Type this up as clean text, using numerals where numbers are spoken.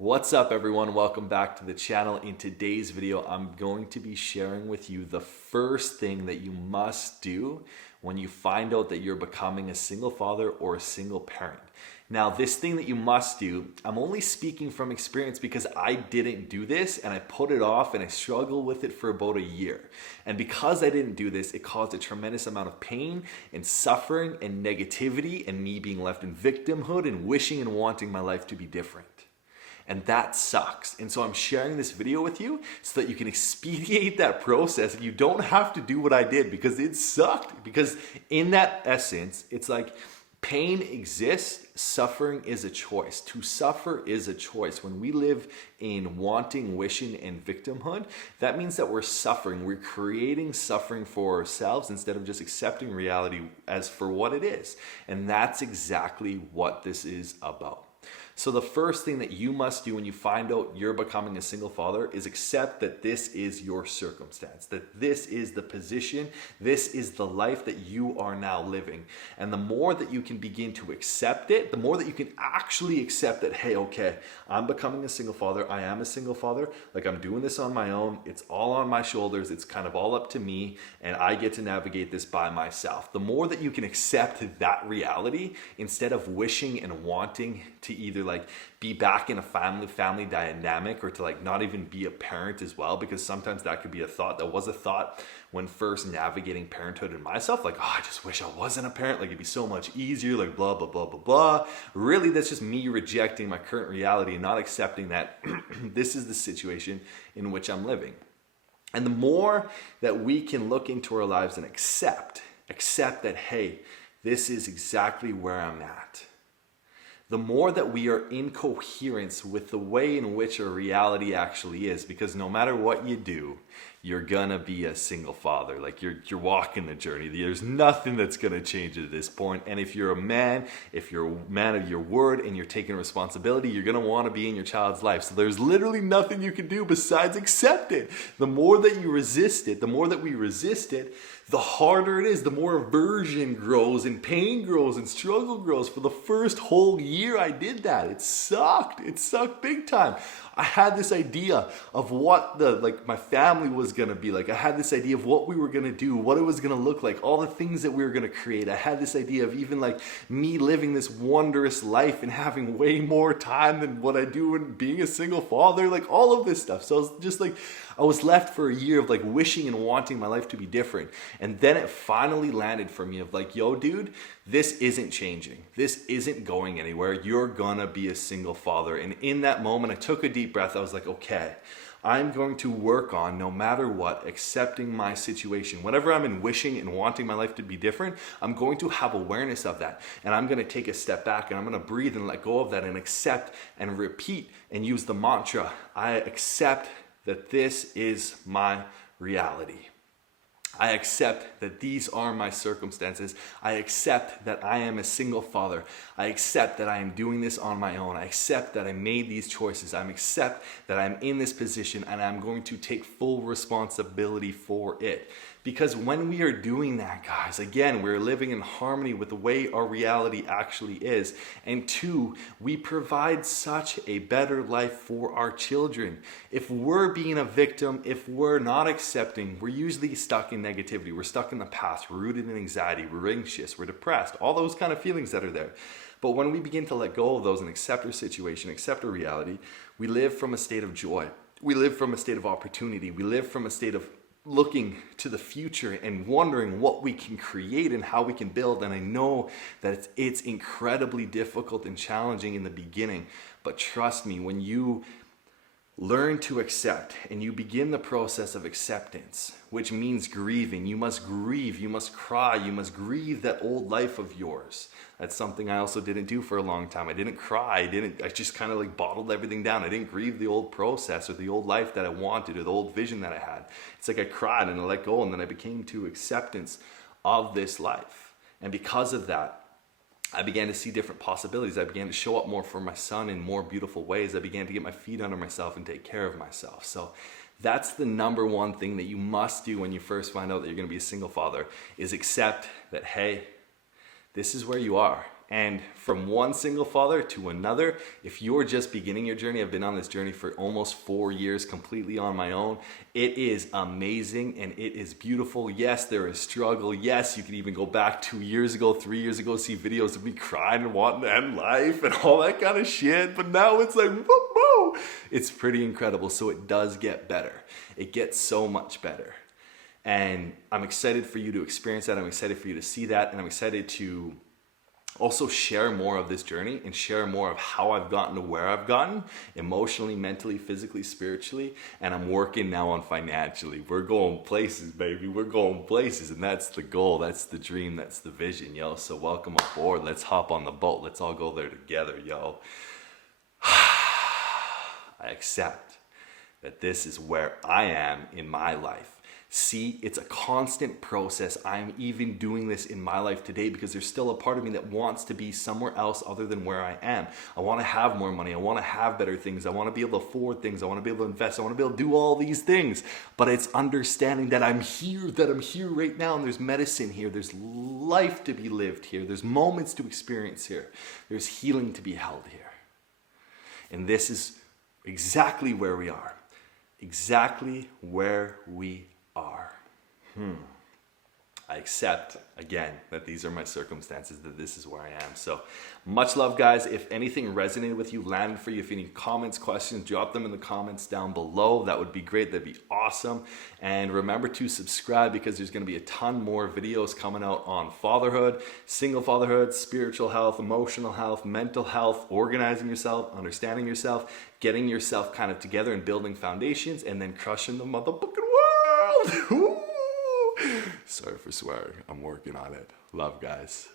What's up everyone? Welcome back to the channel. In today's video, I'm going to be sharing with you the first thing that you must do when you find out that you're becoming a single father or a single parent. Now, this thing that you must do, I'm only speaking from experience because I didn't do this and I put it off and I struggled with it for about a year. And because I didn't do this, it caused a tremendous amount of pain and suffering and negativity and me being left in victimhood and wishing and wanting my life to be different. And that sucks. And so I'm sharing this video with you so that you can expedite that process and you don't have to do what I did because it sucked. Because in that essence, it's like pain exists, suffering is a choice. To suffer is a choice. When we live in wanting, wishing, and victimhood, that means that we're suffering. We're creating suffering for ourselves instead of just accepting reality as for what it is. And that's exactly what this is about. So the first thing that you must do when you find out you're becoming a single father is accept that this is your circumstance, that this is the position, this is the life that you are now living. And the more that you can begin to accept it, the more that you can actually accept that, hey, okay, I'm becoming a single father, I am a single father, like I'm doing this on my own, it's all on my shoulders, it's kind of all up to me, and I get to navigate this by myself. The more that you can accept that reality instead of wishing and wanting to either like be back in a family dynamic or to like not even be a parent as well, because sometimes that could be a thought. That was a thought when first navigating parenthood in myself, like, oh, I just wish I wasn't a parent, like it'd be so much easier, like blah blah blah blah blah. Really, that's just me rejecting my current reality and not accepting that this is the situation in which I'm living. And the more that we can look into our lives and accept that, hey, this is exactly where I'm at, the more that we are in coherence with the way in which our reality actually is. Because no matter what you do, you're gonna be a single father. Like you're walking the journey. There's nothing that's gonna change at this point. And if you're a man of your word and you're taking responsibility, you're gonna wanna be in your child's life. So there's literally nothing you can do besides accept it. The more that you resist it, the more that we resist it, the harder it is, the more aversion grows and pain grows and struggle grows. For the first whole year I did that. It sucked. It sucked big time. I had this idea of what my family was gonna be like. I had this idea of what we were gonna do, what it was gonna look like, all the things that we were gonna create. I had this idea of even like me living this wondrous life and having way more time than what I do in being a single father, like all of this stuff. So I was just like, I was left for a year of like wishing and wanting my life to be different. And then it finally landed for me of like, yo, dude, this isn't changing. This isn't going anywhere. You're gonna be a single father. And in that moment, I took a deep breath. I was like, okay, I'm going to work on, no matter what, accepting my situation. Whenever I'm in wishing and wanting my life to be different, I'm going to have awareness of that. And I'm going to take a step back and I'm going to breathe and let go of that and accept and repeat and use the mantra, I accept that this is my reality. I accept that these are my circumstances. I accept that I am a single father. I accept that I am doing this on my own. I accept that I made these choices. I accept that I'm in this position and I'm going to take full responsibility for it. Because when we are doing that, guys, again, we're living in harmony with the way our reality actually is. And two, we provide such a better life for our children. If we're being a victim, if we're not accepting, we're usually stuck in negativity. We're stuck in the past. We're rooted in anxiety. We're anxious. We're depressed. All those kind of feelings that are there. But when we begin to let go of those and accept our situation, accept our reality, we live from a state of joy. We live from a state of opportunity. We live from a state of looking to the future and wondering what we can create and how we can build. And I know that it's incredibly difficult and challenging in the beginning, but trust me, when you learn to accept and you begin the process of acceptance, which means grieving, you must grieve, you must cry, you must grieve that old life of yours. That's something I also didn't do for a long time. I didn't cry. I just kind of like bottled everything down. I didn't grieve the old process or the old life that I wanted or the old vision that I had. It's like I cried and I let go, and then I became to acceptance of this life. And because of that, I began to see different possibilities. I began to show up more for my son in more beautiful ways. I began to get my feet under myself and take care of myself. So that's the number one thing that you must do when you first find out that you're going to be a single father, is accept that, hey, this is where you are. And from one single father to another, if you're just beginning your journey, I've been on this journey for almost 4 years completely on my own. It is amazing and it is beautiful. Yes, there is struggle. Yes, you can even go back 2 years ago, 3 years ago, see videos of me crying and wanting to end life and all that kind of shit. But now it's like, whoa, it's pretty incredible. So it does get better. It gets so much better. And I'm excited for you to experience that. I'm excited for you to see that. And I'm excited to also share more of this journey and share more of how I've gotten to where I've gotten emotionally, mentally, physically, spiritually. And I'm working now on financially. We're going places, baby. We're going places. And that's the goal. That's the dream. That's the vision, yo. So welcome aboard. Let's hop on the boat. Let's all go there together, yo. I accept that this is where I am in my life. See, it's a constant process. I'm even doing this in my life today because there's still a part of me that wants to be somewhere else other than where I am. I want to have more money. I want to have better things. I want to be able to afford things. I want to be able to invest. I want to be able to do all these things. But it's understanding that I'm here right now, and there's medicine here. There's life to be lived here. There's moments to experience here. There's healing to be held here. And this is exactly where we are. Exactly where we are. I accept, again, that these are my circumstances, that this is where I am. So much love, guys. If anything resonated with you, landed for you, if any comments, questions, drop them in the comments down below. That would be great. That'd be awesome. And remember to subscribe because there's going to be a ton more videos coming out on fatherhood, single fatherhood, spiritual health, emotional health, mental health, organizing yourself, understanding yourself, getting yourself kind of together and building foundations, and then crushing the motherfucking world. Sorry for swearing. I'm working on it. Love, guys.